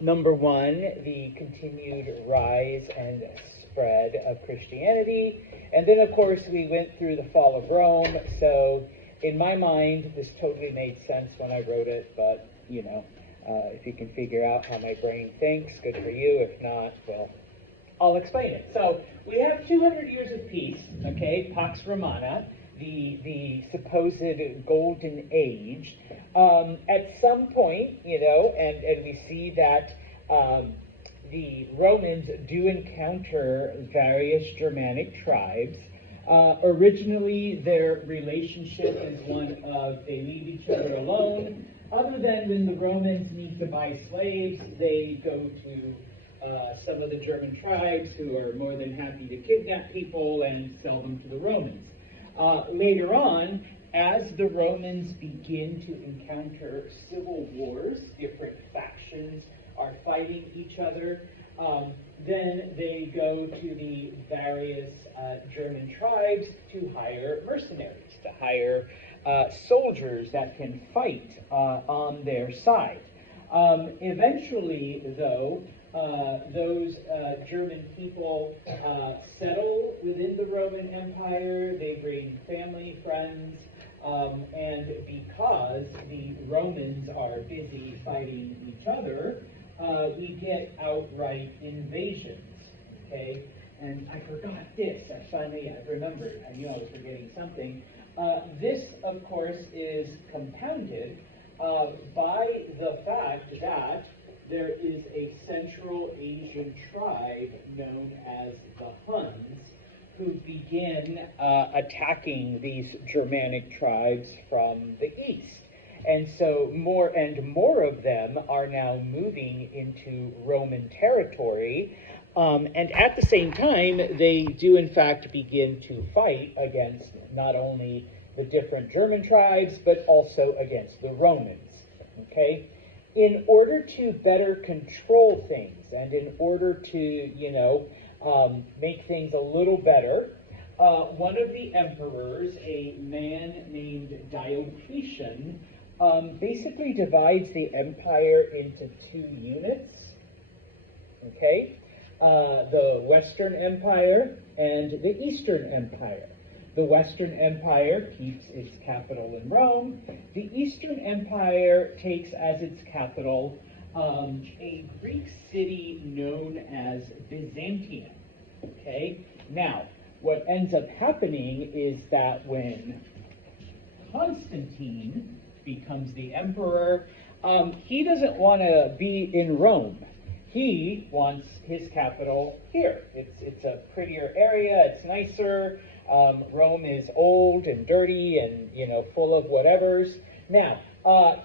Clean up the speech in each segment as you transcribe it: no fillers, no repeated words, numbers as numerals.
Number one, the continued rise and spread of Christianity. And then, of course, we went through the fall of Rome. So, in my mind, this totally made sense when I wrote it. But, if you can figure out how my brain thinks, good for you. If not, well, I'll explain it. So, we have 200 years of peace, okay, Pax Romana, the supposed golden age. At some point, and we see that the Romans do encounter various Germanic tribes. Originally, their relationship is one of they leave each other alone. Other than when the Romans need to buy slaves, they go to some of the German tribes who are more than happy to kidnap people and sell them to the Romans. Later on, as the Romans begin to encounter civil wars, different factions are fighting each other, then they go to the various German tribes to hire mercenaries, to hire soldiers that can fight on their side. Eventually, though, those German people settle within the Roman Empire. They bring family, friends, and because the Romans are busy fighting each other, we get outright invasions, okay? And I forgot this. I remembered. I knew I was forgetting something. This, of course, is compounded by the fact that there is a Central Asian tribe known as the Huns who begin attacking these Germanic tribes from the east. And so more and more of them are now moving into Roman territory. And at the same time, they do in fact begin to fight against not only the different German tribes, but also against the Romans, okay? In order to better control things and in order to, make things a little better, one of the emperors, a man named Diocletian, basically divides the empire into two units, okay? The Western Empire and the Eastern Empire. The Western Empire keeps its capital in Rome. The Eastern Empire takes as its capital a Greek city known as Byzantium. Okay? Now, what ends up happening is that when Constantine becomes the emperor, he doesn't want to be in Rome. He wants his capital here. It's a prettier area, it's nicer. Rome is old and dirty and, full of whatevers. Now,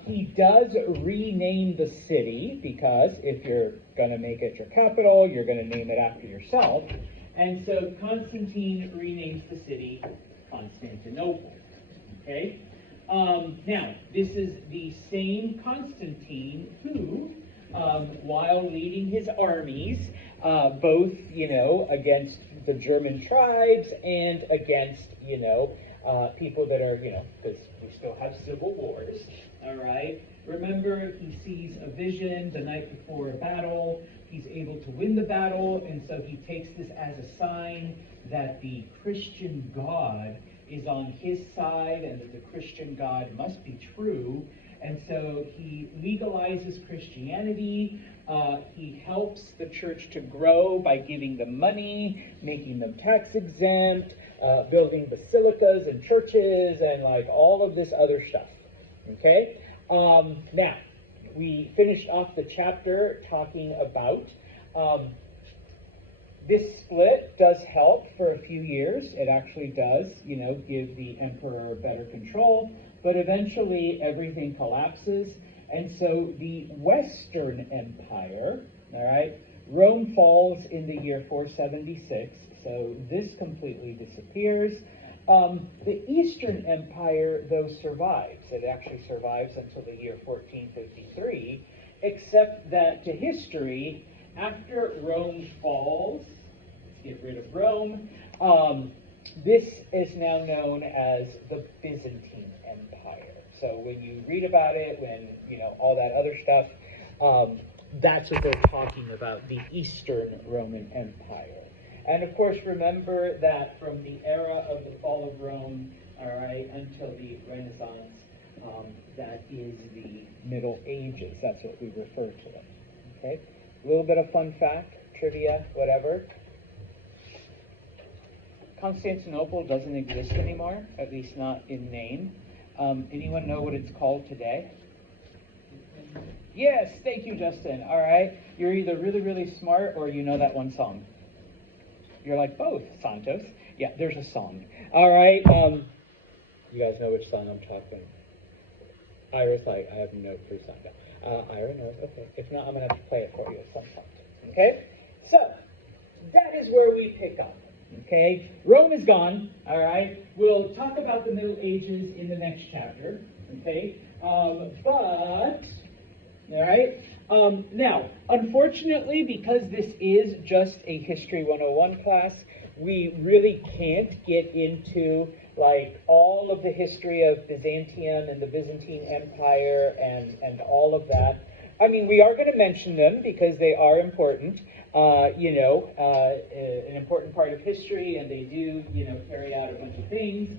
he does rename the city because if you're going to make it your capital, you're going to name it after yourself. And so Constantine renames the city Constantinople. Okay? Now, this is the same Constantine who, while leading his armies, both, against the German tribes and against, people that are, because we still have civil wars, all right? Remember, he sees a vision the night before a battle. He's able to win the battle, and so he takes this as a sign that the Christian God is on his side and that the Christian God must be true. And so he legalizes Christianity. He helps the church to grow by giving them money, making them tax exempt, building basilicas and churches, and like all of this other stuff. Okay? Now, we finished off the chapter talking about this split does help for a few years. It actually does, give the emperor better control. But eventually everything collapses. And so the Western Empire, all right, Rome falls in the year 476. So this completely disappears. The Eastern Empire, though, survives. It actually survives until the year 1453, except that to history, after Rome falls, let's get rid of Rome, this is now known as the Byzantine Empire. So when you read about it, when, all that other stuff, that's what they're talking about, the Eastern Roman Empire. And of course, remember that from the era of the fall of Rome, all right, until the Renaissance, that is the Middle Ages. That's what we refer to them. Okay? A little bit of fun fact, trivia, whatever. Constantinople doesn't exist anymore, at least not in name. Anyone know what it's called today? Yes, thank you, Justin. All right. You're either really, really smart or you know that one song. You're like, both, Santos. Yeah, there's a song. All right. You guys know which song I'm talking. Iris, I have no clue song. Ira knows. Okay. If not, I'm going to have to play it for you at some point. Okay? So, that is where we pick up. Okay? Rome is gone. All right? We'll talk about the Middle Ages in the next chapter. Okay? All right? Now, unfortunately, because this is just a History 101 class, we really can't get into like all of the history of Byzantium and the Byzantine Empire and all of that. I mean, we are going to mention them because they are important, an important part of history, and they do, carry out a bunch of things.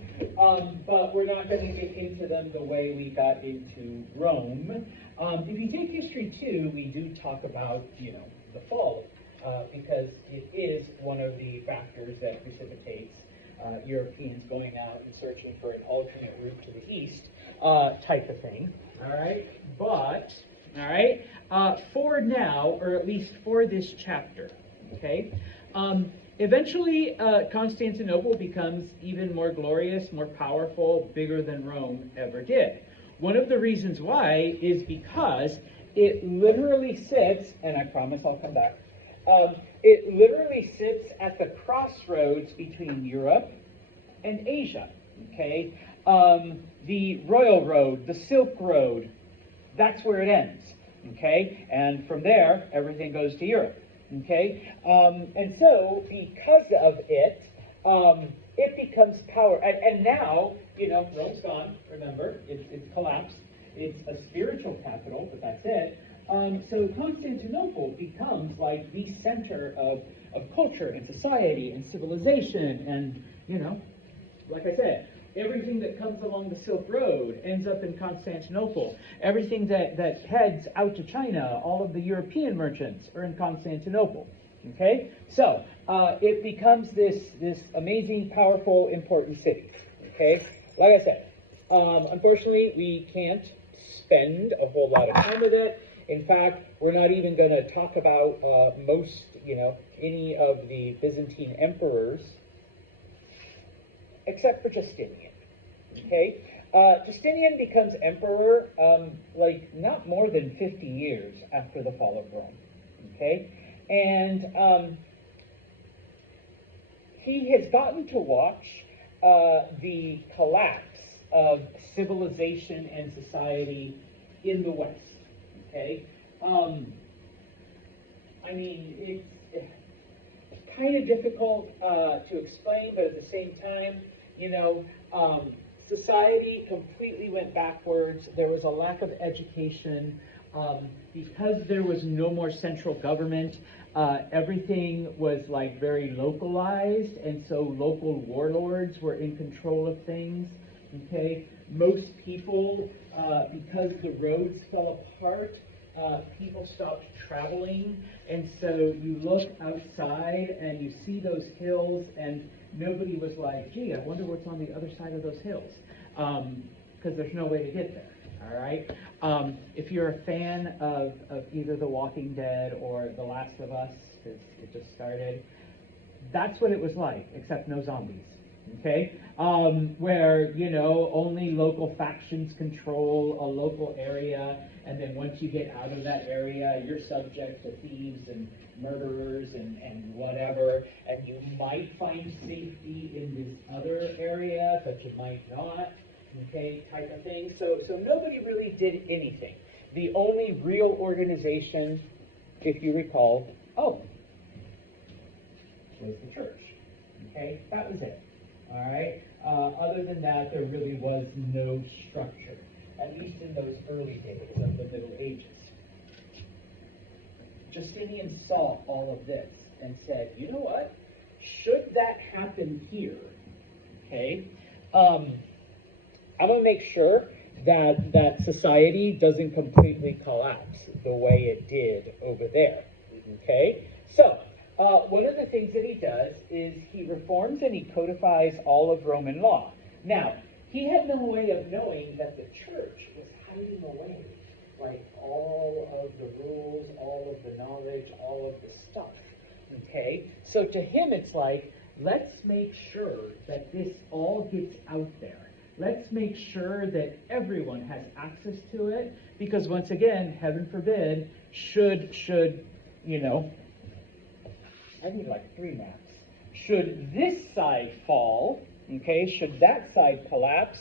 But we're not going to get into them the way we got into Rome. If you take history 2, we do talk about, the fall, because it is one of the factors that precipitates Europeans going out and searching for an alternate route to the east, type of thing. All right, but for now, or at least for this chapter, okay. Eventually, Constantinople becomes even more glorious, more powerful, bigger than Rome ever did. One of the reasons why is because it literally sits, and I promise I'll come back, it literally sits at the crossroads between Europe and Asia, okay? The Royal Road, the Silk Road, that's where it ends, okay? And from there, everything goes to Europe, okay? And so, because of it, it becomes power. And now, Rome's gone, remember, it's collapsed. It's a spiritual capital, but that's it. So Constantinople becomes like the center of culture and society and civilization and, like I said, everything that comes along the Silk Road ends up in Constantinople. Everything that heads out to China, all of the European merchants are in Constantinople. Okay? So, it becomes this amazing, powerful, important city. Okay? Like I said, unfortunately, we can't spend a whole lot of time with it. In fact, we're not even going to talk about any of the Byzantine emperors, except for Justinian. Okay? Justinian becomes emperor not more than 50 years after the fall of Rome. Okay? And he has gotten to watch the collapse of civilization and society in the West. Okay? It's kind of difficult to explain, but at the same time, society completely went backwards. There was a lack of education. Because there was no more central government, everything was very localized, and so local warlords were in control of things. Okay, most people, because the roads fell apart, people stopped traveling, and so you look outside and you see those hills, and nobody was like, gee, I wonder what's on the other side of those hills, because there's no way to get there. All right. If you're a fan of either The Walking Dead or The Last of Us, because it just started, that's what it was like, except no zombies. Okay? Where, only local factions control a local area, and then once you get out of that area, you're subject to thieves and murderers and whatever, and you might find safety in this other area, but you might not. Okay, type of thing. So nobody really did anything. The only real organization, if you recall, was the church. Okay, that was it. All right. Other than that, there really was no structure, at least in those early days of the Middle Ages. Justinian saw all of this and said, you know what? Should that happen here, okay, I'm going to make sure that society doesn't completely collapse the way it did over there, okay? So, one of the things that he does is he reforms and he codifies all of Roman law. Now, he had no way of knowing that the church was hiding away, like, all of the rules, all of the knowledge, all of the stuff, okay? So to him, it's like, let's make sure that this all gets out there. Let's make sure that everyone has access to it, because once again, heaven forbid, should you know, I need like 3 maps. Should this side fall, okay, should that side collapse,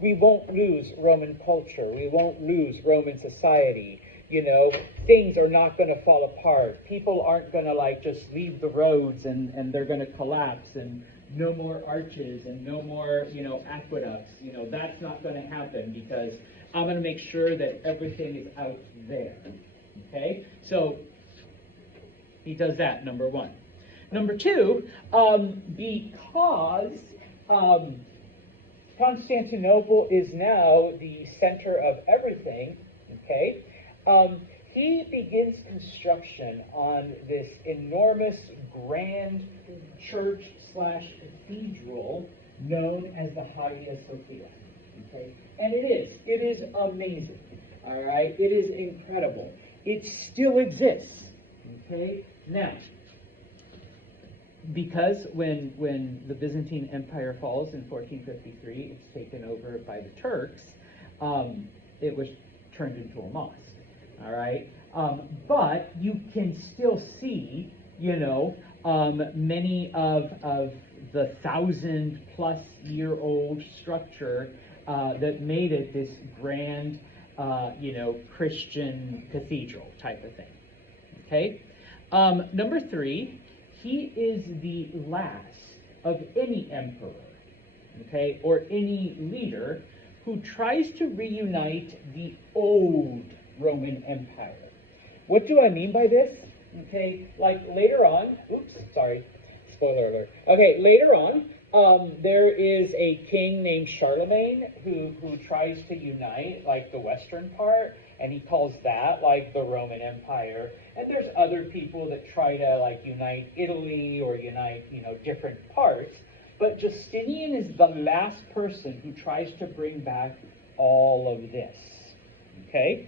we won't lose Roman culture. We won't lose Roman society. You know, things are not going to fall apart. People aren't going to like just leave the roads and they're going to collapse, and no more arches and no more, you know, aqueducts. You know, that's not going to happen because I'm going to make sure that everything is out there. Okay? So he does that, number one. Number two, because Constantinople is now the center of everything, okay, he begins construction on this enormous grand church slash cathedral known as the Hagia Sophia, okay, and it is amazing, all right, it is incredible, it still exists, okay. Now, because when the Byzantine Empire falls in 1453, it's taken over by the Turks, it was turned into a mosque, all right? But you can still see, you know, many of the 1,000-plus-year-old structure that made it this grand, you know, Christian cathedral type of thing, okay? Number three, he is the last of any emperor, okay, or any leader who tries to reunite the old Roman Empire. What do I mean by this? Okay, like later on, oops, sorry, spoiler alert. Okay, later on, there is a king named Charlemagne who tries to unite like the western part, and he calls that like the Roman Empire. And there's other people that try to like unite Italy or unite, you know, different parts. But Justinian is the last person who tries to bring back all of this. Okay?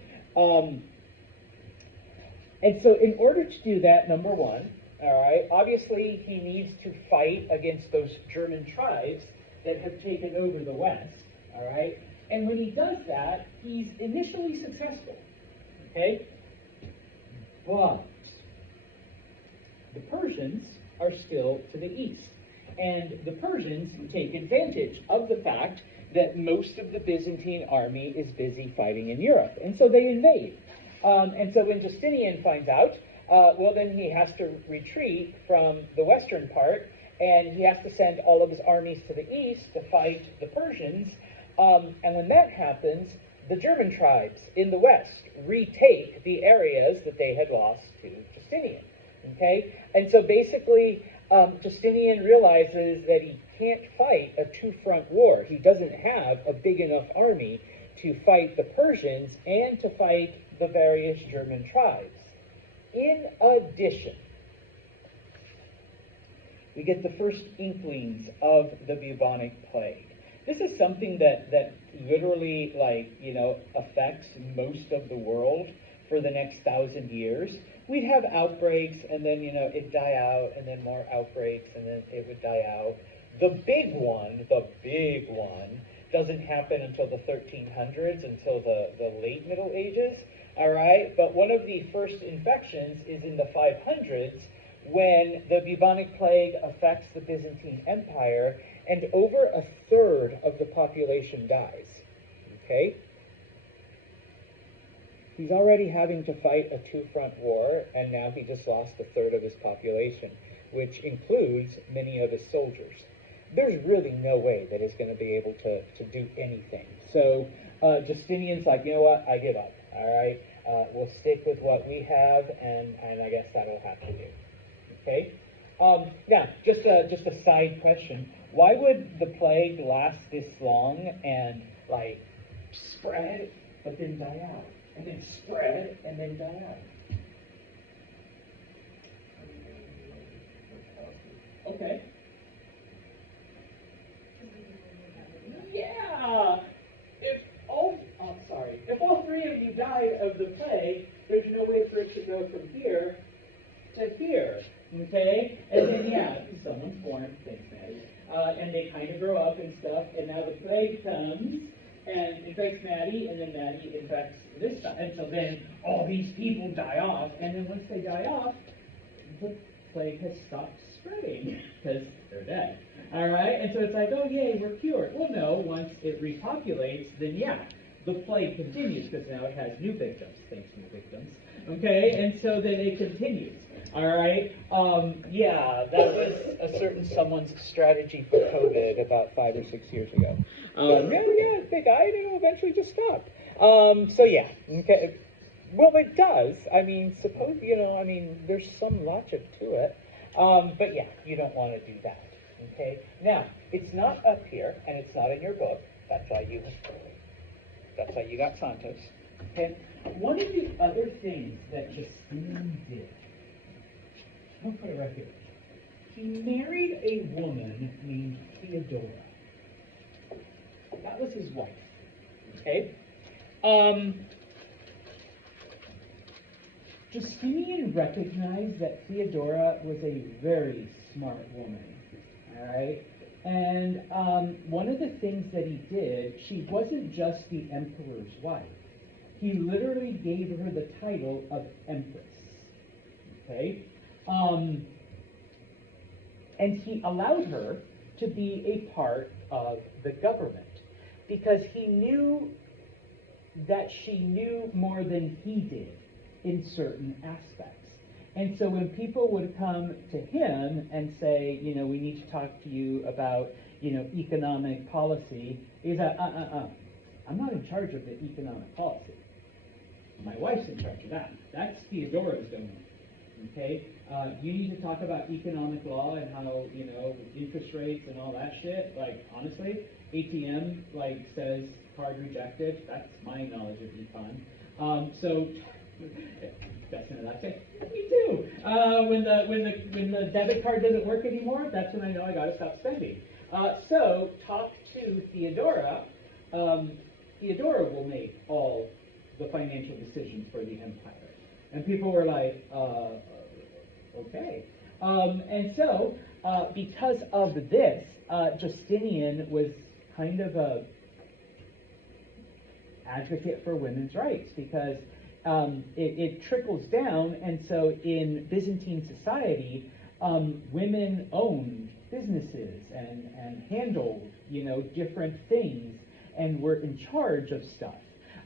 And so in order to do that, number one, all right, obviously he needs to fight against those German tribes that have taken over the West, all right? And when he does that, he's initially successful, okay? But the Persians are still to the east. And the Persians take advantage of the fact that most of the Byzantine army is busy fighting in Europe. And so they invade. And so when Justinian finds out, well, then he has to retreat from the western part, and he has to send all of his armies to the east to fight the Persians. And when that happens, the German tribes in the west retake the areas that they had lost to Justinian. Okay? And so basically, Justinian realizes that he can't fight a two-front war. He doesn't have a big enough army to fight the Persians and to fight the various German tribes. In addition, we get the first inklings of the bubonic plague. This is something that literally, like, you know, affects most of the world for the next 1,000 years. We'd have outbreaks, and then, you know, it'd die out, and then more outbreaks, and then it would die out. The big one, doesn't happen until the 1300s, until the late Middle Ages, all right? But one of the first infections is in the 500s, when the bubonic plague affects the Byzantine Empire, and over a third of the population dies, okay? He's already having to fight a two-front war, and now he just lost a third of his population, which includes many of his soldiers. There's really no way that he's going to be able to do anything. So Justinian's like, you know what, I give up, all right? we'll stick with what we have, and I guess that'll have to do. Okay? Now, just a side question. Why would the plague last this long and, like, spread, but then die out? And then spread, and then die out? Okay. Yeah! If all three of you died of the plague, there's no way for it to go from here to here. Okay? And then, yeah, someone's born, thanks, Maddie. And they kind of grow up and stuff, and now the plague comes and infects Maddie, and then Maddie infects this side. And so then all these people die off, and then once they die off, the plague has stopped spreading because they're dead. All right? And so it's like, oh, yay, we're cured. Well, no, once it repopulates, then yeah, the plague continues because now it has new victims. Thanks, new victims. Okay? And so then it continues. All right? Yeah, that was a certain someone's strategy for COVID about 5 or 6 years ago. Yeah, the guy, eventually just stopped. So yeah, okay. Well, it does. I mean, there's some logic to it. But yeah, you don't want to do that. Okay? Now, it's not up here, and it's not in your book. That's why you got Santos. Okay? One of the other things that Justinian did, I'll put it right here. He married a woman named Theodora. That was his wife. Okay? Justinian recognized that Theodora was a very smart woman. All right? And one of the things that he did, she wasn't just the emperor's wife. He literally gave her the title of empress. Okay? And he allowed her to be a part of the government because he knew that she knew more than he did in certain aspects. And so when people would come to him and say, we need to talk to you about, economic policy, he's like, I'm not in charge of the economic policy. My wife's in charge of that. That's Theodora's domain. Okay? You need to talk about economic law and how, interest rates and all that shit. Like, honestly, ATM, says card rejected. That's my knowledge of econ. So, that's when I say, me too. When the debit card doesn't work anymore, that's when I know I got to stop spending. So, talk to Theodora. Theodora will make all the financial decisions for the empire. And people were like, okay. And so, because of this, Justinian was kind of a advocate for women's rights because it trickles down, and so in Byzantine society, women owned businesses and handled, different things and were in charge of stuff.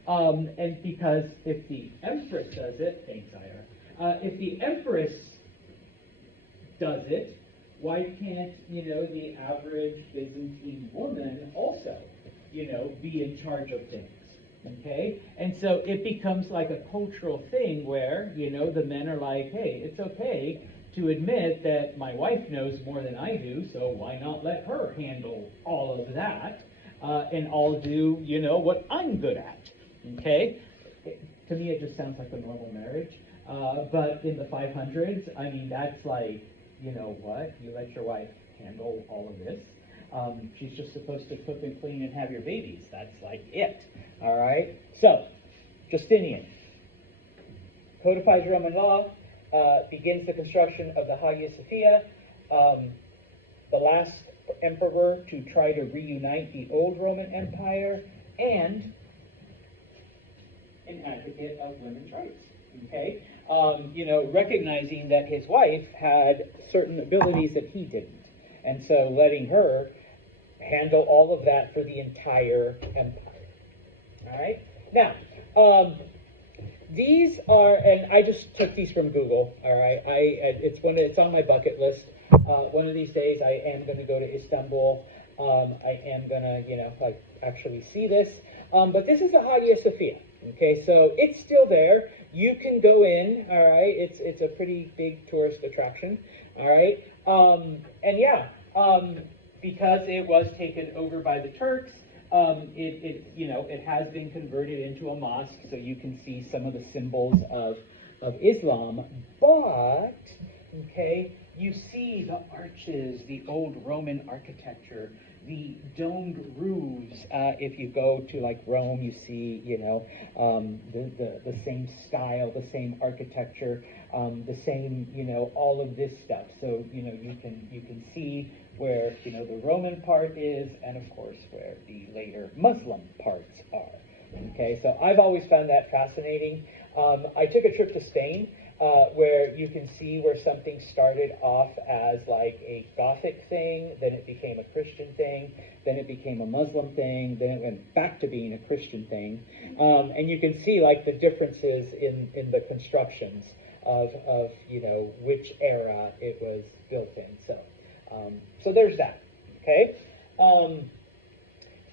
And because if the empress does it, thanks, Ira, if the empress does it, why can't, the average Byzantine woman also, be in charge of things? Okay? And so it becomes like a cultural thing where, the men are like, hey, it's okay to admit that my wife knows more than I do, so why not let her handle all of that? And I'll do, what I'm good at. Okay? To me, it just sounds like a normal marriage. But in the 500s, that's like, what? You let your wife handle all of this. She's just supposed to cook and clean and have your babies. That's like it. All right? So, Justinian codifies Roman law, begins the construction of the Hagia Sophia, the last emperor to try to reunite the old Roman Empire, and an advocate of women's rights. Okay? Recognizing that his wife had certain abilities that he didn't. And so letting her handle all of that for the entire empire. All right? Now, these are, and I just took these from Google, all right? It's on my bucket list. One of these days I am going to go to Istanbul. I am going to, actually see this. But this is the Hagia Sophia, Okay, so it's still there. You can go in, all right? It's a pretty big tourist attraction, all right? And yeah, because it was taken over by the Turks, it has been converted into a mosque, so you can see some of the symbols of Islam. But, okay, you see the arches, the old Roman architecture, the domed roofs. If you go to like Rome, you see, the same style, the same architecture, the same, all of this stuff. So, you can see where, the Roman part is, and of course where the later Muslim parts are. Okay, so I've always found that fascinating. I took a trip to Spain, where you can see where something started off as like a Gothic thing, then it became a Christian thing, then it became a Muslim thing, then it went back to being a Christian thing. And you can see like the differences in the constructions of which era it was built in. So there's that, okay?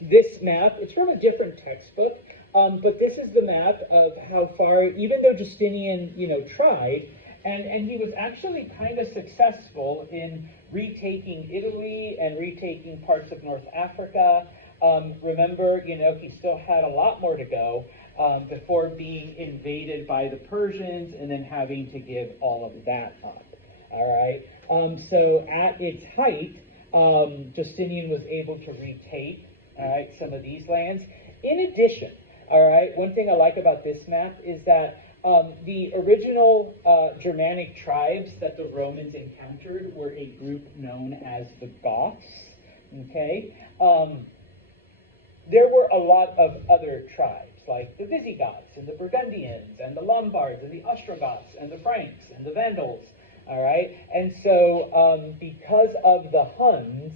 This map, it's from a different textbook, but this is the map of how far, even though Justinian, tried, and he was actually kind of successful in retaking Italy and retaking parts of North Africa. Remember, he still had a lot more to go before being invaded by the Persians and then having to give all of that up. All right. So at its height, Justinian was able to retake, all right, some of these lands. In addition, all right, one thing I like about this map is that the original Germanic tribes that the Romans encountered were a group known as the Goths. Okay. There were a lot of other tribes, like the Visigoths and the Burgundians and the Lombards and the Ostrogoths and the Franks and the Vandals. All right, and so because of the Huns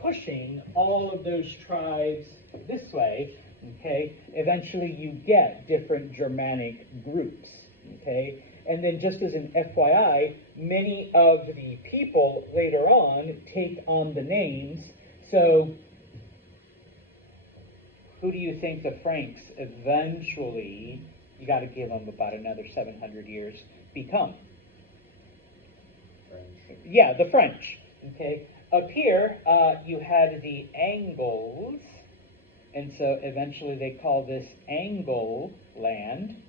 pushing all of those tribes this way, okay, eventually you get different Germanic groups, okay? And then just as an FYI, many of the people later on take on the names. So who do you think the Franks eventually, you got to give them about another 700 years, become? French. Yeah, the French, okay? Up here, you had the Angles, and so eventually they call this Angle land.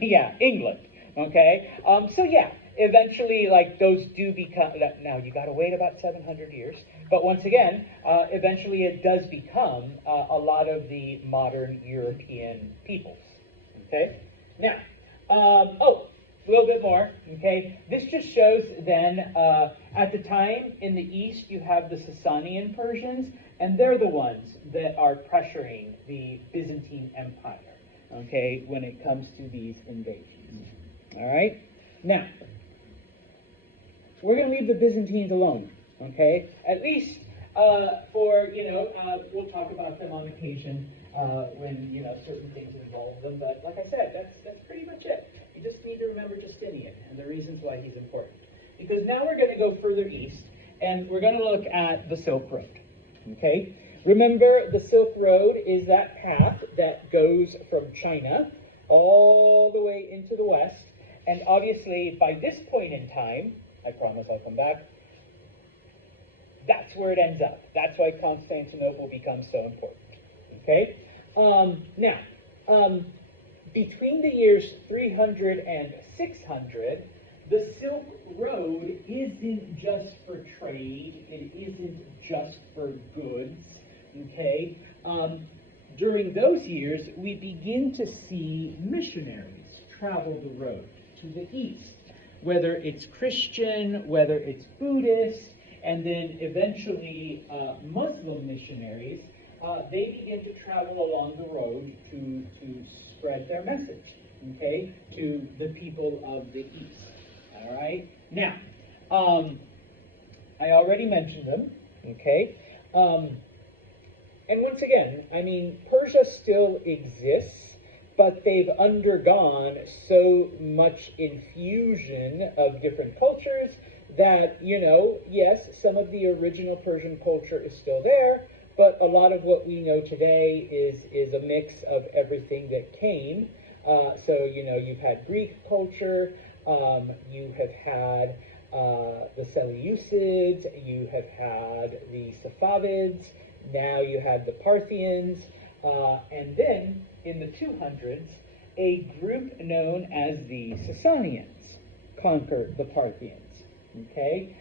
Yeah, England, okay? So yeah, eventually, like, those do become, now you got to wait about 700 years, but once again, eventually it does become a lot of the modern European peoples, okay? Now, a little bit more, okay? This just shows then, at the time in the east, you have the Sasanian Persians, and they're the ones that are pressuring the Byzantine Empire, okay, when it comes to these invasions. All right? Now, we're going to leave the Byzantines alone, okay? At least for, we'll talk about them on occasion when, certain things involve them, but like I said, that's pretty much it. You just need to remember Justinian and the reasons why he's important. Because now we're going to go further east, and we're going to look at the Silk Road. Okay? Remember, the Silk Road is that path that goes from China all the way into the west. And obviously, by this point in time, I promise I'll come back, that's where it ends up. That's why Constantinople becomes so important. Okay? Between the years 300 and 600, the Silk Road isn't just for trade, it isn't just for goods, okay? During those years, we begin to see missionaries travel the road to the east, whether it's Christian, whether it's Buddhist, and then eventually Muslim missionaries, they begin to travel along the road to spread their message, okay, to the people of the east. All right? Now, I already mentioned them, okay? And once again, I mean, Persia still exists, but they've undergone so much infusion of different cultures that, yes, some of the original Persian culture is still there, but a lot of what we know today is a mix of everything that came. So, you've had Greek culture, you have had the Seleucids, you have had the Safavids, now you had the Parthians, and then in the 200s, a group known as the Sasanians conquered the Parthians. Okay?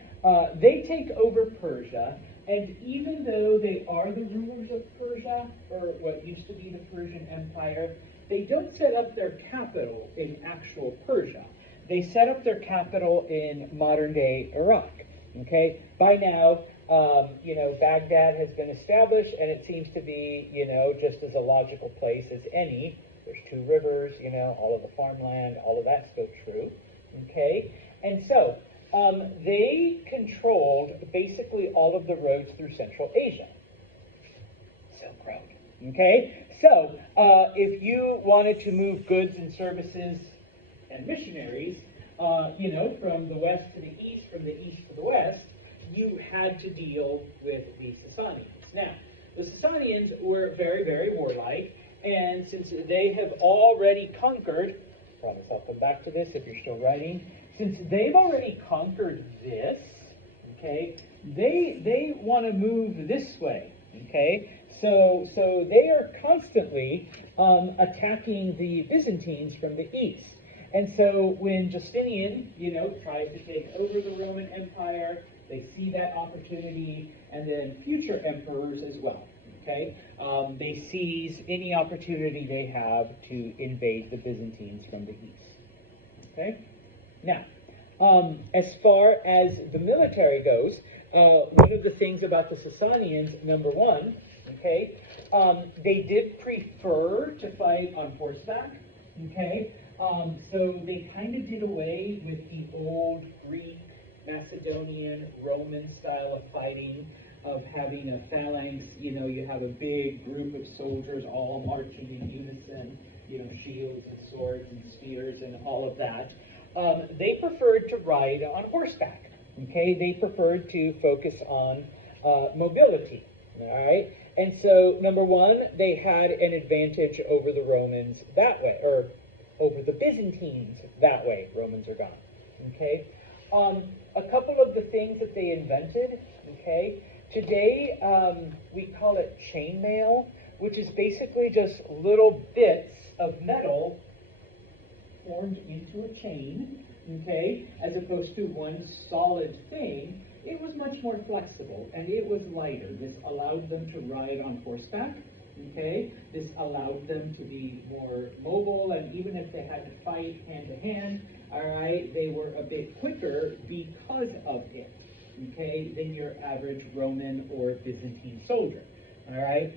They take over Persia, and even though they are the rulers of Persia, or what used to be the Persian Empire, they don't set up their capital in actual Persia. They set up their capital in modern-day Iraq. Okay? By now, Baghdad has been established, and it seems to be, just as a logical place as any. There's 2 rivers, all of the farmland, all of that's still true. Okay? And so, they controlled basically all of the roads through Central Asia. Silk Road. Okay? So, if you wanted to move goods and services and missionaries, from the west to the east, from the east to the west, you had to deal with the Sasanians. Now, the Sasanians were very, very warlike, and since they have already conquered, promise I'll come back to this if you're still writing, since they've already conquered this, okay, they want to move this way, okay? So they are constantly attacking the Byzantines from the east. And so when Justinian, tries to take over the Roman Empire, they see that opportunity, and then future emperors as well, okay? They seize any opportunity they have to invade the Byzantines from the east, okay? Now, as far as the military goes, one of the things about the Sasanians, number one, okay, they did prefer to fight on horseback, okay? So they kind of did away with the old Greek, Macedonian, Roman style of fighting, of having a phalanx, you have a big group of soldiers all marching in unison, shields and swords and spears and all of that. They preferred to ride on horseback, okay? They preferred to focus on mobility, all right? And so, number one, they had an advantage over the Romans that way, or over the Byzantines that way. Romans are gone, okay? A couple of the things that they invented, okay? Today, we call it chainmail, which is basically just little bits of metal formed into a chain, okay, as opposed to one solid thing. It was much more flexible, and it was lighter. This allowed them to ride on horseback, okay? This allowed them to be more mobile, and even if they had to fight hand-to-hand, all right, they were a bit quicker because of it, okay, than your average Roman or Byzantine soldier, all right?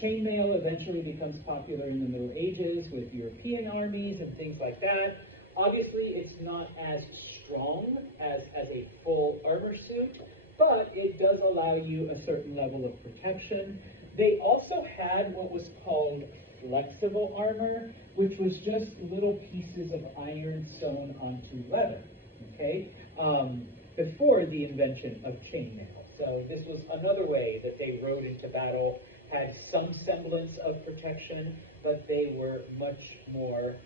Chainmail eventually becomes popular in the Middle Ages with European armies and things like that. Obviously, it's not as strong as a full armor suit, but it does allow you a certain level of protection. They also had what was called flexible armor, which was just little pieces of iron sewn onto leather, okay, before the invention of chainmail. So this was another way that they rode into battle, had some semblance of protection, but they were much more,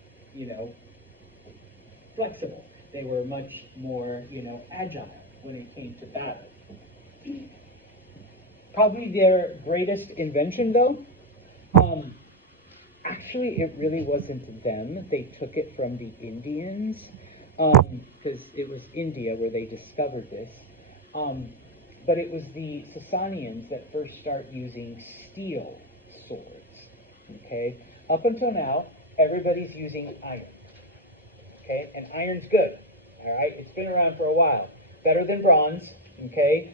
flexible. They were much more, agile when it came to battle. Probably their greatest invention, though, actually, it really wasn't them. They took it from the Indians, because it was India where they discovered this. But it was the Sasanians that first start using steel swords, okay? Up until now, everybody's using iron, okay? And iron's good, all right? It's been around for a while. Better than bronze, okay?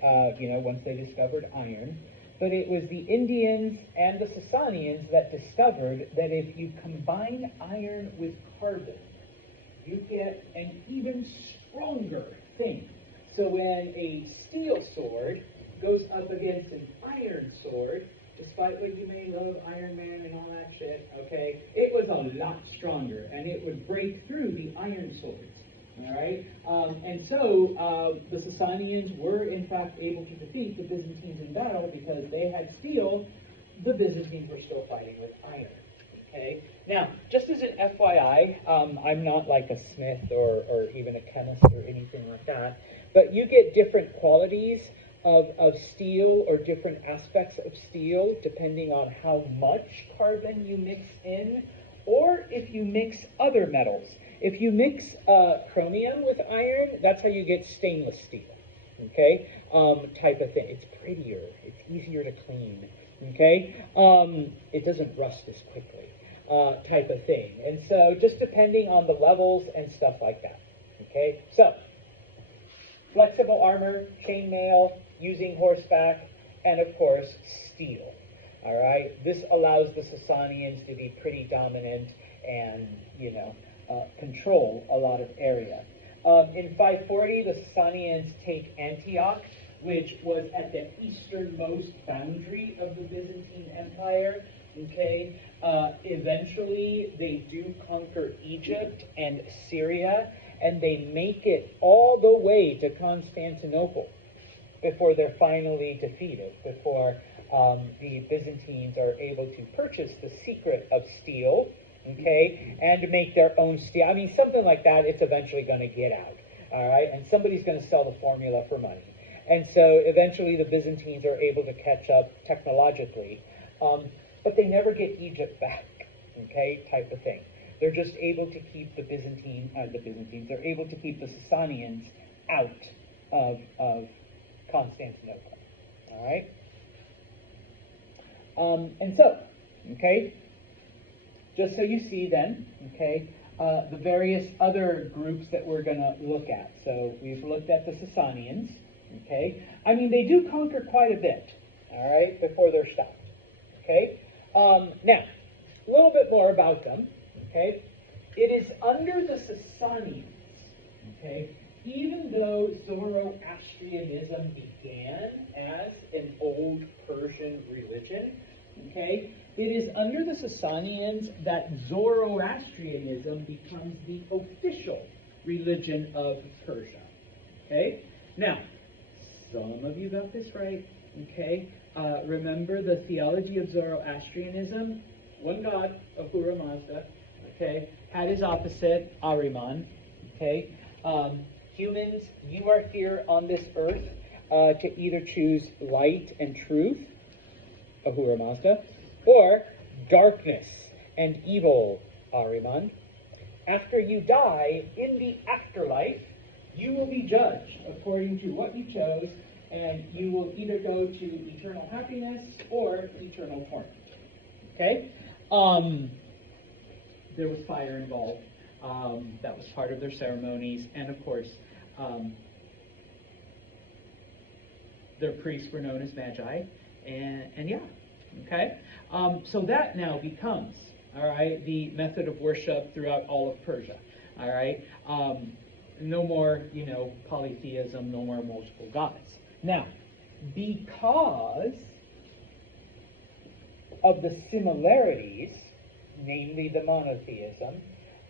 Once they discovered iron. But it was the Indians and the Sasanians that discovered that if you combine iron with carbon, you get an even stronger thing. So when a steel sword goes up against an iron sword, despite what you may love Iron Man and all that shit, okay, it was a lot stronger, and it would break through the iron swords, All right, and so the Sasanians were in fact able to defeat the Byzantines in battle because they had steel. The Byzantines were still fighting with iron. Okay. Now, just as an FYI, I'm not like a smith or even a chemist or anything like that, but you get different qualities of steel or different aspects of steel depending on how much carbon you mix in, or if you mix other metals. If you mix chromium with iron, that's how you get stainless steel, okay, type of thing. It's prettier, it's easier to clean, okay, it doesn't rust as quickly, type of thing. And so just depending on the levels and stuff like that, okay. So flexible armor, chainmail, using horseback, and of course steel. All right, this allows the Sasanians to be pretty dominant and, you know, control a lot of area. In 540, the Sasanians take Antioch, which was at the easternmost boundary of the Byzantine Empire. Okay, eventually they do conquer Egypt and Syria, and they make it all the way to Constantinople before they're finally defeated, before the Byzantines are able to purchase the secret of steel, okay, and make their own steel. I mean, something like that, it's eventually going to get out, all right, and somebody's going to sell the formula for money. And so eventually the Byzantines are able to catch up technologically, but they never get Egypt back, okay, type of thing. They're just able to keep the Byzantines, they're able to keep the Sasanians out of Constantinople, all right? And so, okay, just so you see then, okay, the various other groups that we're going to look at. So we've looked at the Sasanians, okay? I mean, they do conquer quite a bit, all right, before they're stopped, okay? Now, a little bit more about them, okay? It is under the Sasanians, okay, even though Zoroastrianism began as an old Persian religion, okay, it is under the Sasanians that Zoroastrianism becomes the official religion of Persia, okay? Now, some of you got this right, okay? Remember the theology of Zoroastrianism? One God, Ahura Mazda, okay, had his opposite, Ahriman, okay? Humans, you are here on this earth to either choose light and truth, Ahura Mazda, or darkness and evil, Ahriman. After you die, in the afterlife, you will be judged according to what you chose, and you will either go to eternal happiness or eternal torment. Okay? There was fire involved. That was part of their ceremonies, and of course, their priests were known as magi, and yeah, okay? So that now becomes, all right, the method of worship throughout all of Persia, all right? No more, you know, polytheism, no more multiple gods. Now, because of the similarities, namely the monotheism,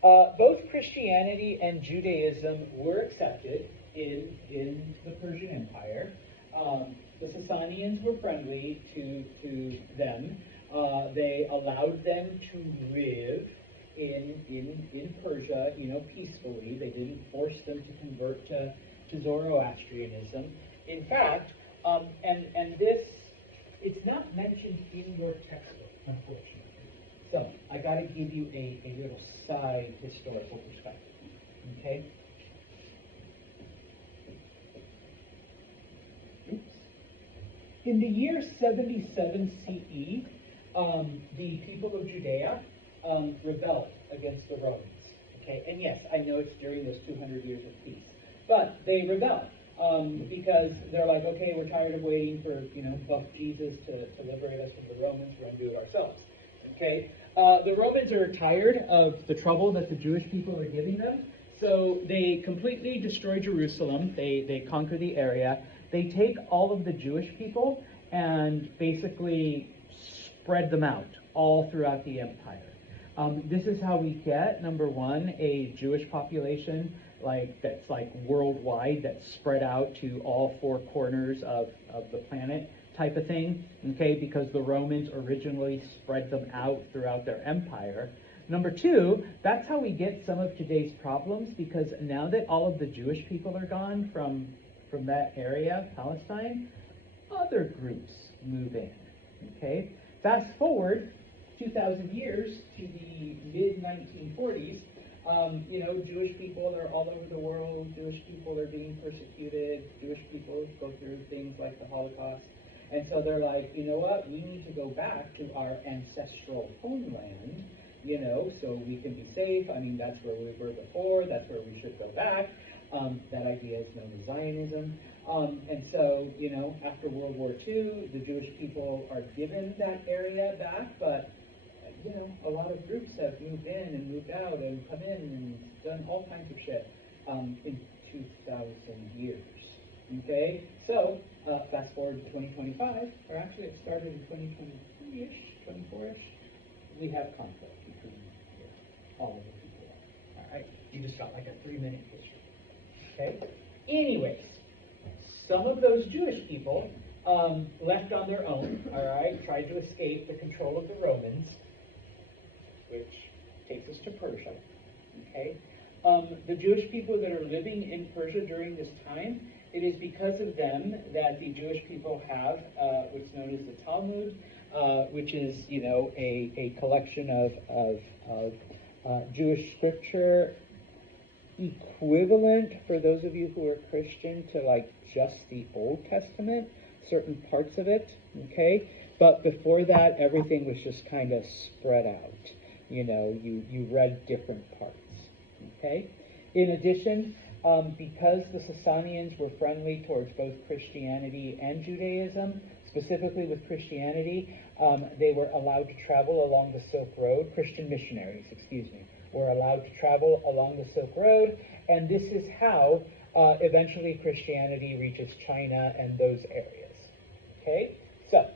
both Christianity and Judaism were accepted in the Persian Empire. The Sasanians were friendly to them. They allowed them to live in Persia, you know, peacefully. They didn't force them to convert to Zoroastrianism. In fact, and this, it's not mentioned in your textbook, unfortunately. So I got to give you a little side historical perspective, okay? Oops. In the year 77 CE, the people of Judea rebelled against the Romans, okay? And yes, I know it's during those 200 years of peace, but they rebelled because they're like, okay, we're tired of waiting for, you know, buff Jesus to liberate us from the Romans. We're going to do it ourselves. Okay, the Romans are tired of the trouble that the Jewish people are giving them, so they completely destroy Jerusalem. They conquer the area. They take all of the Jewish people and basically spread them out all throughout the empire. This is how we get, number one, a Jewish population that's like worldwide, that's spread out to all four corners of the planet type of thing, okay, because the Romans originally spread them out throughout their empire. Number two, that's how we get some of today's problems, because now that all of the Jewish people are gone from that area, Palestine, other groups move in, okay? Fast forward 2,000 years to the mid-1940s, Jewish people are all over the world, Jewish people are being persecuted, Jewish people go through things like the Holocaust, and so they're like, you know what, we need to go back to our ancestral homeland, so we can be safe. I mean, that's where we were before, that's where we should go back. That idea is known as Zionism. And so, after World War II, the Jewish people are given that area back, but, a lot of groups have moved in and moved out and come in and done all kinds of shit in 2,000 years. Okay? So, fast forward to 2025, or actually it started in 2023-ish, 24-ish, we have conflict between all of the people. All right? You just got like a 3-minute history. Okay? Anyways, some of those Jewish people left on their own, all right, tried to escape the control of the Romans, which takes us to Persia. Okay? The Jewish people that are living in Persia during this time, it is because of them that the Jewish people have what's known as the Talmud, which is, a collection of Jewish scripture equivalent, for those of you who are Christian, to like just the Old Testament, certain parts of it, okay? But before that, everything was just kind of spread out. You read different parts, okay? In addition, because the Sasanians were friendly towards both Christianity and Judaism, specifically with Christianity, they were allowed to travel along the Silk Road. Christian missionaries, were allowed to travel along the Silk Road, and this is how eventually Christianity reaches China and those areas. Okay? So,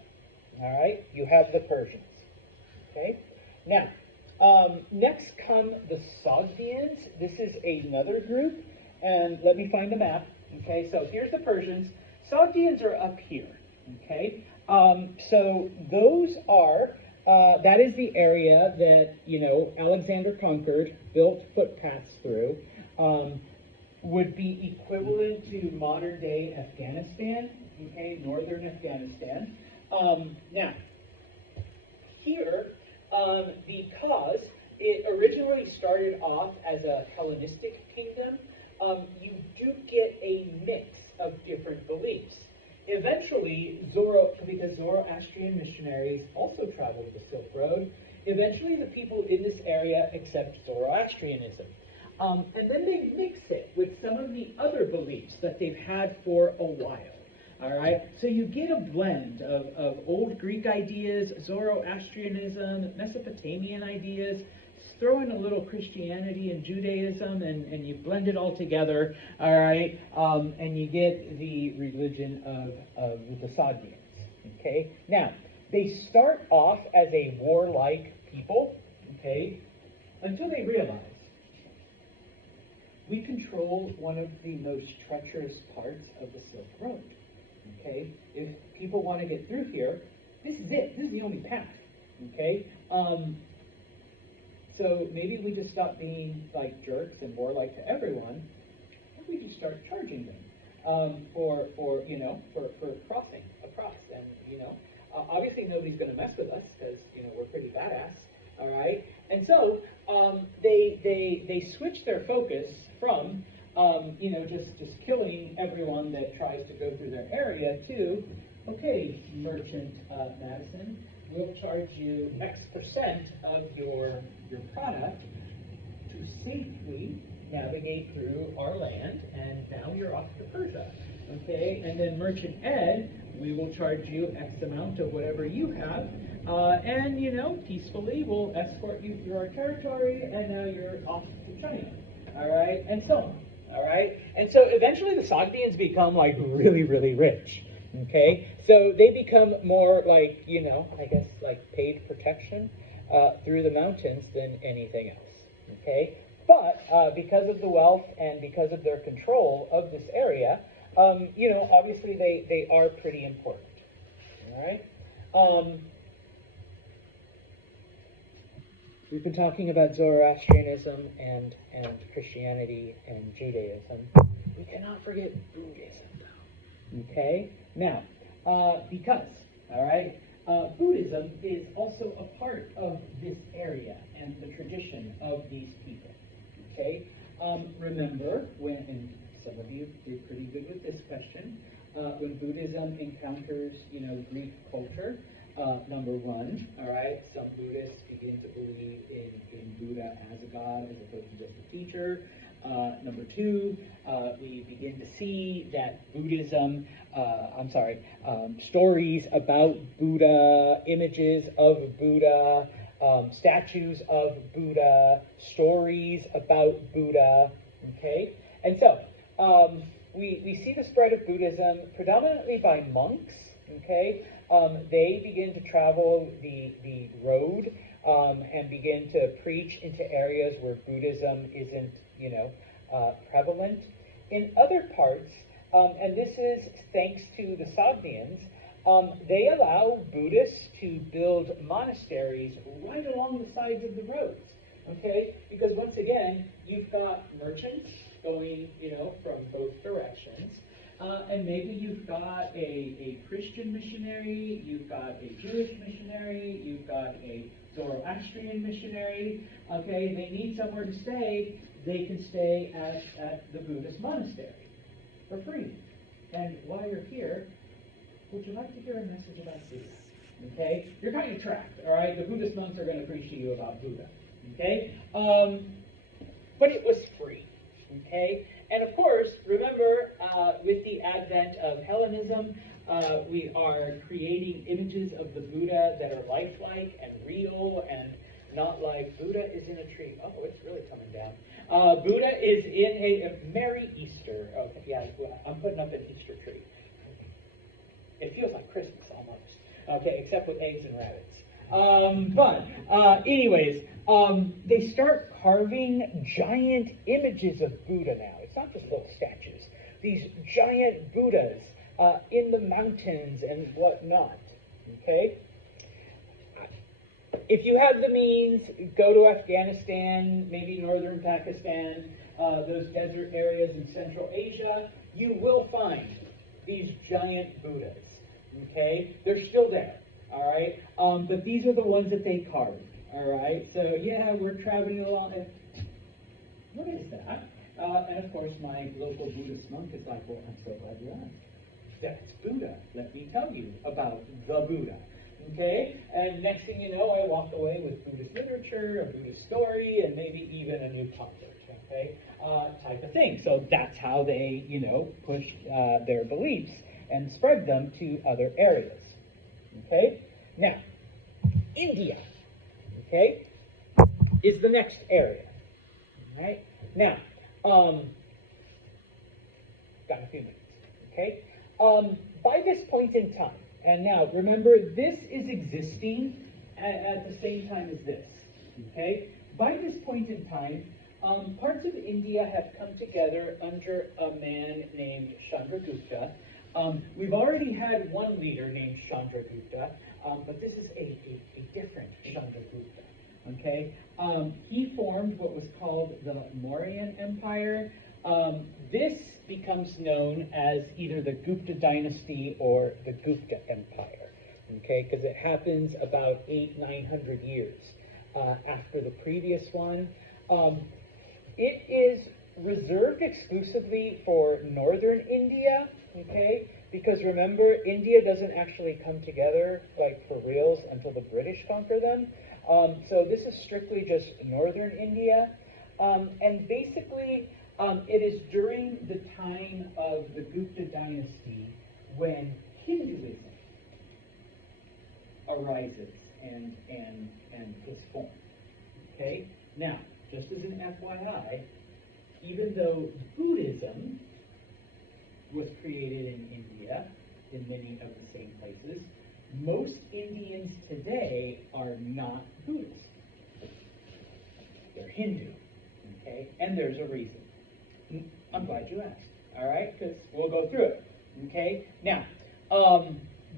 all right, you have the Persians. Okay? Now, next come the Sogdians. This is another group, and let me find the map. Okay, so here's the Persians. Sogdians are up here. Okay? So those are, that is the area that, Alexander conquered, built footpaths through, would be equivalent to modern-day Afghanistan, okay, northern Afghanistan. Now, here, because it originally started off as a Hellenistic kingdom, you do get a mix of different beliefs. Eventually, because Zoroastrian missionaries also traveled the Silk Road, eventually the people in this area accept Zoroastrianism. And then they mix it with some of the other beliefs that they've had for a while. All right? So you get a blend of old Greek ideas, Zoroastrianism, Mesopotamian ideas, throw in a little Christianity and Judaism, and you blend it all together, all right? And you get the religion of the Sogdians, okay? Now, they start off as a warlike people, okay, until they realize we control one of the most treacherous parts of the Silk Road, okay? If people want to get through here, this is it. This is the only path, okay? So maybe we just stop being like jerks and warlike to everyone, and we just start charging them for crossing across. And obviously nobody's going to mess with us because we're pretty badass. All right, and so they switch their focus from just killing everyone that tries to go through their area to, okay, Merchant Madison, we'll charge you X% of your product to safely navigate through our land, and now you're off to Persia. Okay, and then Merchant Ed, we will charge you X amount of whatever you have, and peacefully we'll escort you through our territory, and now you're off to China. All right, and so on. All right, and so eventually the Sogdians become like really, really rich. Okay, so they become more like, I guess like paid protection through the mountains than anything else. Okay, But because of the wealth and because of their control of this area, obviously they are pretty important. All right. We've been talking about Zoroastrianism and Christianity and Judaism. We cannot forget Buddhism, though. Okay? Now, because, all right, Buddhism is also a part of this area and the tradition of these people. Okay? Remember when, and some of you did pretty good with this question, when Buddhism encounters, Greek culture, number one, all right, some Buddhists begin to believe in Buddha as a god as opposed to just a teacher. Number two, we begin to see that Buddhism, stories about Buddha, images of Buddha, statues of Buddha, stories about Buddha, okay? And so, we see the spread of Buddhism predominantly by monks, okay? They begin to travel the road and begin to preach into areas where Buddhism isn't, prevalent. In other parts, and this is thanks to the Sogdians, they allow Buddhists to build monasteries right along the sides of the roads, okay? Because once again, you've got merchants going, from both directions. And maybe you've got a Christian missionary, you've got a Jewish missionary, you've got a Zoroastrian missionary, okay? They need somewhere to stay. They can stay at the Buddhist monastery for free. And while you're here, would you like to hear a message about Buddha? Okay? You're kind of trapped, all right? The Buddhist monks are going to preach to you about Buddha, okay? But it was free, okay? And of course, remember, with the advent of Hellenism, we are creating images of the Buddha that are lifelike and real and not like Buddha is in a tree. Oh, it's really coming down. Buddha is in a Merry Easter. Okay, yeah, I'm putting up an Easter tree. It feels like Christmas almost. Okay, except with eggs and rabbits. Anyways, they start carving giant images of Buddha now. It's not just little statues. These giant Buddhas in the mountains and whatnot. Okay? If you have the means, go to Afghanistan, maybe northern Pakistan, those desert areas in Central Asia, you will find these giant Buddhas. Okay? They're still there. All right? But these are the ones that they carved. All right? So, yeah, we're traveling along. What is that? And of course, my local Buddhist monk is like, well, I'm so glad you're on. That's Buddha. Let me tell you about the Buddha. Okay? And next thing you know, I walk away with Buddhist literature, a Buddhist story, and maybe even a new convert. Okay? Type of thing. So that's how they, push their beliefs and spread them to other areas. Okay? Now, India, okay, is the next area. All right? Now, got a few minutes. Okay? By this point in time, and now remember, this is existing at the same time as this. Okay? By this point in time, parts of India have come together under a man named Chandragupta. We've already had one leader named Chandragupta, but this is a different Chandragupta. Okay? He formed what was called the Mauryan Empire. This becomes known as either the Gupta dynasty or the Gupta Empire. Okay? Because it happens about 900 years after the previous one. It is reserved exclusively for northern India, okay? Because remember, India doesn't actually come together, like for reals, until the British conquer them. So this is strictly just northern India. And basically, it is during the time of the Gupta dynasty when Hinduism arises and is formed. Okay? Now, just as an FYI, even though Buddhism was created in India, in many of the same places, most Indians today are not Buddhist. They're Hindu. Okay? Okay, and there's a reason. I'm glad you asked. All right, because we'll go through it. Okay, now,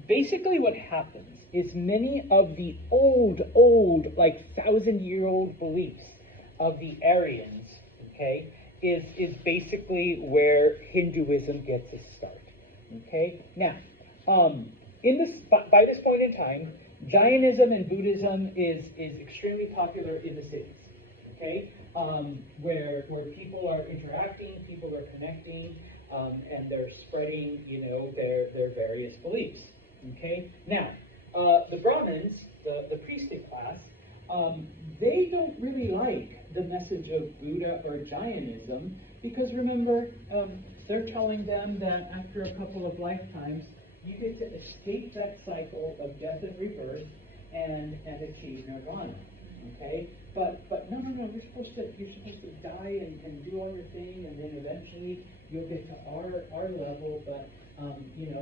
basically what happens is many of the old, like 1,000-year-old beliefs of the Aryans, okay, is basically where Hinduism gets its start. Okay, now, by this point in time, Jainism and Buddhism is extremely popular in the cities. Okay, where people are interacting, people are connecting, and they're spreading, their various beliefs. Okay, now the Brahmins, the priestly class, they don't really like the message of Buddha or Jainism because remember, they're telling them that after a couple of lifetimes, you get to escape that cycle of death and rebirth and achieve nirvana. Okay, but no, you're supposed to die and do all your thing, and then eventually you'll get to our level. But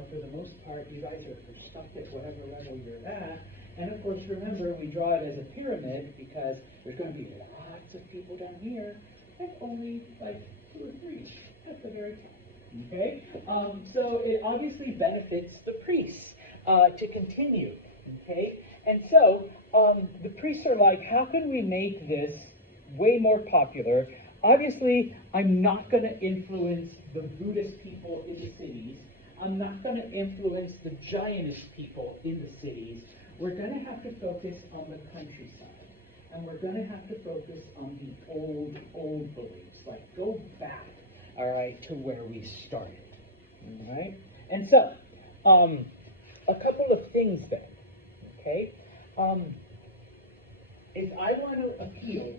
for the most part, you guys are stuck at whatever level you're at. And of course, remember, we draw it as a pyramid because there's going to be lots of people down here, and only like 2 or 3 at the very top. Okay, so it obviously benefits the priests to continue. Okay, and so the priests are like, how can we make this way more popular? Obviously, I'm not going to influence the Buddhist people in the cities. I'm not going to influence the Jainist people in the cities. We're going to have to focus on the countryside. And we're going to have to focus on the old beliefs. Like, go back, all right, to where we started. All right? And so, a couple of things then. Okay? If I want to appeal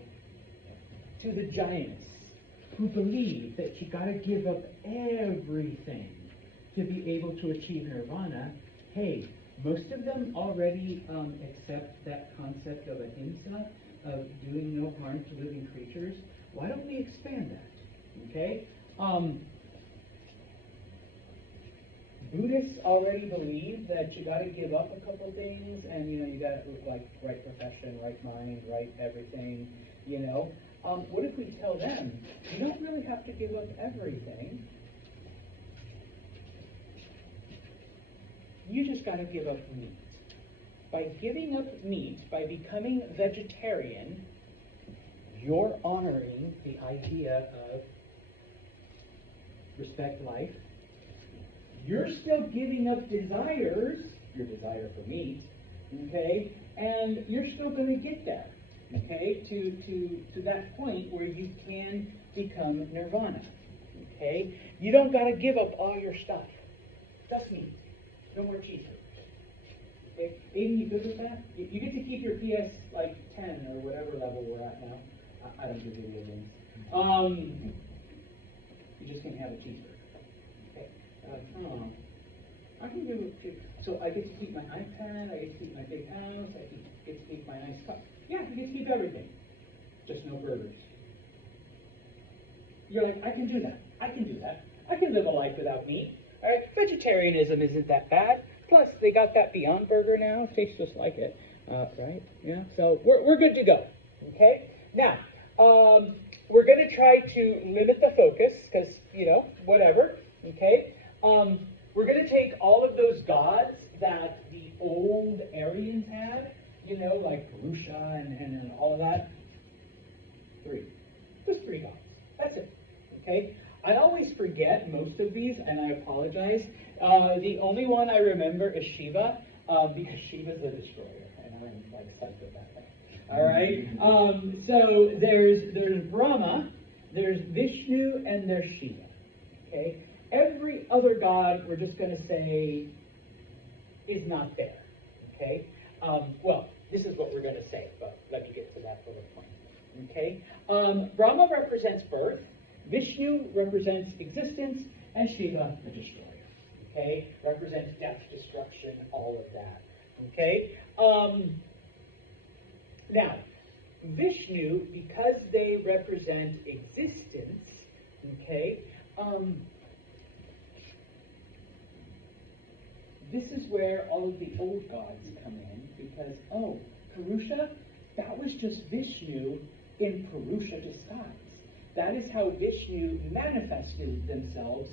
to the Jainists who believe that you got to give up everything to be able to achieve nirvana, hey, most of them already accept that concept of ahimsa, of doing no harm to living creatures. Why don't we expand that? Okay? Buddhists already believe that you got to give up a couple things, and you got to like right profession, right mind, right everything. What if we tell them you don't really have to give up everything? You just got to give up meat. By giving up meat, by becoming vegetarian, you're honoring the idea of respect life. You're still giving up desires, your desire for meat, okay, and you're still going to get there, okay, to that point where you can become nirvana, okay. You don't got to give up all your stuff. Just meat. No more cheeseburgers. Okay? Aiden, you good with that? You get to keep your PS like 10 or whatever level we're at now. I don't do video games. You just can't have a cheeseburger. Okay. I can do it too. So I get to keep my iPad, I get to keep my big house, I get to keep my nice cup. Yeah, you get to keep everything. Just no burgers. You're like, I can do that. I can do that. I can live a life without meat. All right, vegetarianism isn't that bad. Plus, they got that Beyond Burger now. Tastes just like it, right? Yeah. So we're good to go. Okay. Now, we're going to try to limit the focus because whatever. Okay. We're going to take all of those gods that the old Aryans had, like Purusha and all of that. 3. Just 3 gods. That's it. Okay. I always forget most of these, and I apologize. The only one I remember is Shiva, because Shiva's a destroyer, and I'm like stuck with that thing. All right. So there's Brahma, there's Vishnu, and there's Shiva. Okay. Every other god, we're just going to say, is not there. Okay. Well, this is what we're going to say, but let me get to that bullet point. Okay. Brahma represents birth. Vishnu represents existence, and Shiva, the destroyer. Okay? Represents death, destruction, all of that. Okay? Now, Vishnu, because they represent existence, okay, this is where all of the old gods come in, because, Purusha, that was just Vishnu in Purusha disguise. That is how Vishnu manifested themselves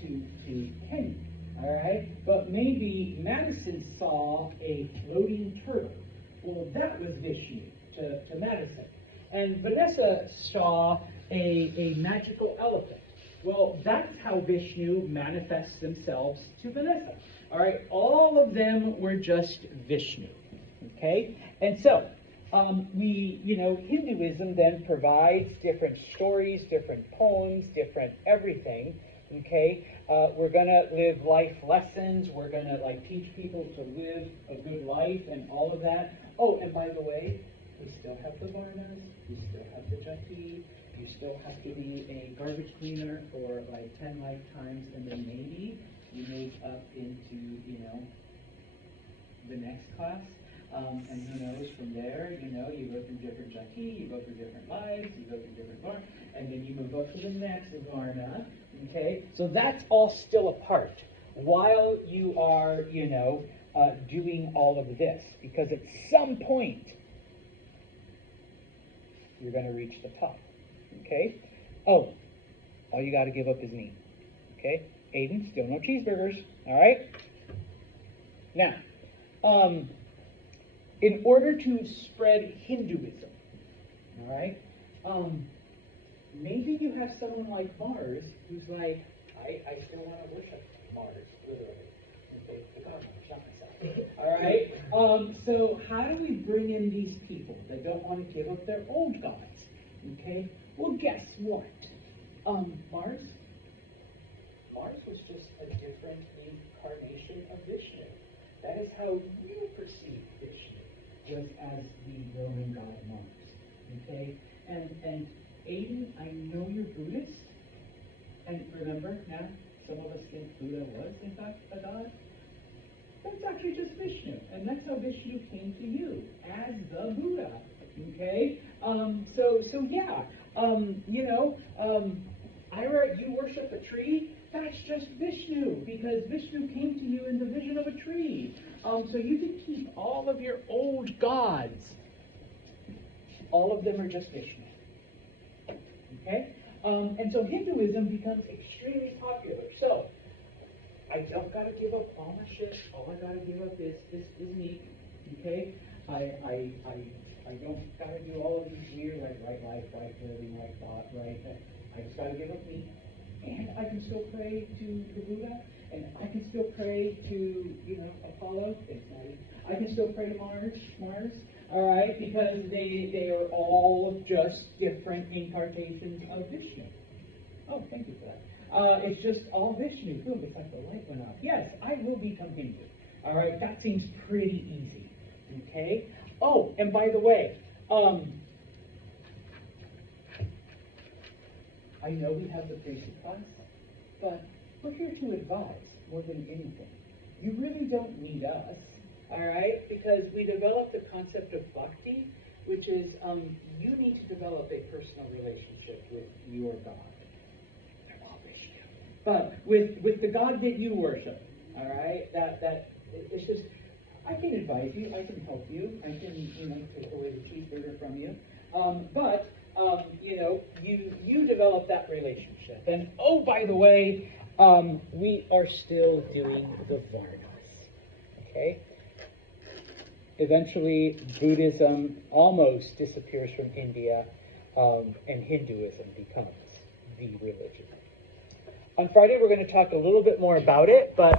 to Hindu. All right? But maybe Madison saw a floating turtle. Well, that was Vishnu to Madison. And Vanessa saw a magical elephant. Well, that's how Vishnu manifests themselves to Vanessa. All right? All of them were just Vishnu. Okay? And so, Hinduism then provides different stories, different poems, different everything. Okay, we're gonna live life lessons. We're gonna teach people to live a good life and all of that. Oh, and by the way, we still have the varnas. We still have the jati. You still have to be a garbage cleaner for 10 lifetimes, and then maybe you move up into the next class. And who knows from there, you go through different jati, you go through different lives, you go through different varna, and then you move up to the next varna, okay? So that's all still a part while you are, doing all of this. Because at some point, you're going to reach the top, okay? Oh, all you got to give up is meat, okay? Aiden, still no cheeseburgers, all right? Now, in order to spread Hinduism, all right, maybe you have someone like Mars who's like, I still want to worship Mars, literally. Okay, the god, not myself. All right. So how do we bring in these people that don't want to give up their old gods? Okay. Well, guess what? Mars was just a different incarnation of Vishnu. That is how you perceive Vishnu, just as the Roman god Mars. Okay? And Aiden, I know you're Buddhist. And remember, now, some of us think Buddha was, in fact, a god. That's actually just Vishnu. And that's how Vishnu came to you, as the Buddha. Okay? So yeah. Ira, you worship a tree? That's just Vishnu, because Vishnu came to you in the vision of a tree. So you can keep all of your old gods. All of them are just Vishnu. Okay? And so Hinduism becomes extremely popular. So, I don't gotta give up all my shit. All I gotta give up is me. Okay? I don't gotta do all of these weird, right life, right living, right thought, right. I just gotta give up me. And I can still pray to the Buddha, and I can still pray to, Apollo. I can still pray to Mars, all right, because they are all just different incarnations of Vishnu. Oh, thank you for that. It's just all Vishnu. Boom, it's like the light went off. Yes, I will become Hindu. All right, that seems pretty easy. Okay. Oh, and by the way, I know we have the basic class, but we're here to advise more than anything. You really don't need us, all right? Because we developed the concept of bhakti, which is you need to develop a personal relationship with your God. They're all Vishnu. But with the God that you worship, all right? That it's just, I can advise you, I can help you, I can take away the cheeseburger from you, but you develop that relationship. And oh, by the way, we are still doing the varnas. Okay? Eventually, Buddhism almost disappears from India, and Hinduism becomes the religion. On Friday, we're going to talk a little bit more about it, but